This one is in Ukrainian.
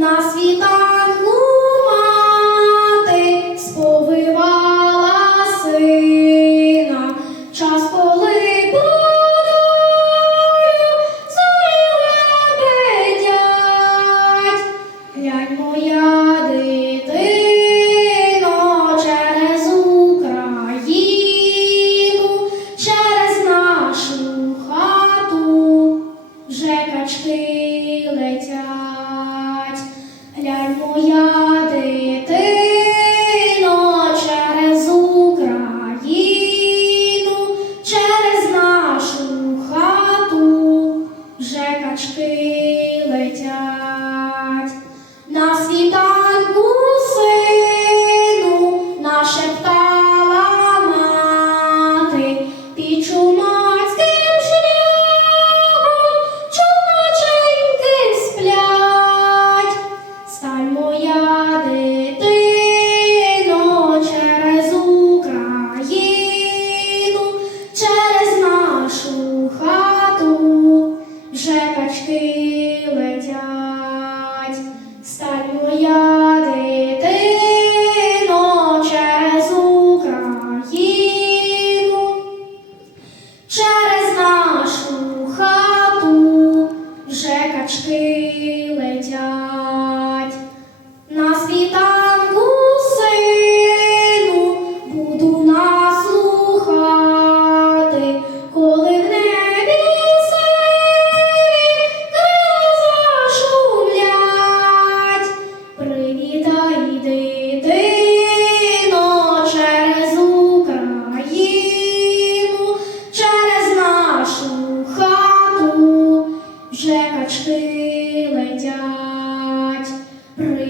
на світанку мати сповивала сина, час коли подою зорі глянь моя. пташки летять. через нашу хату вже качки летять. three.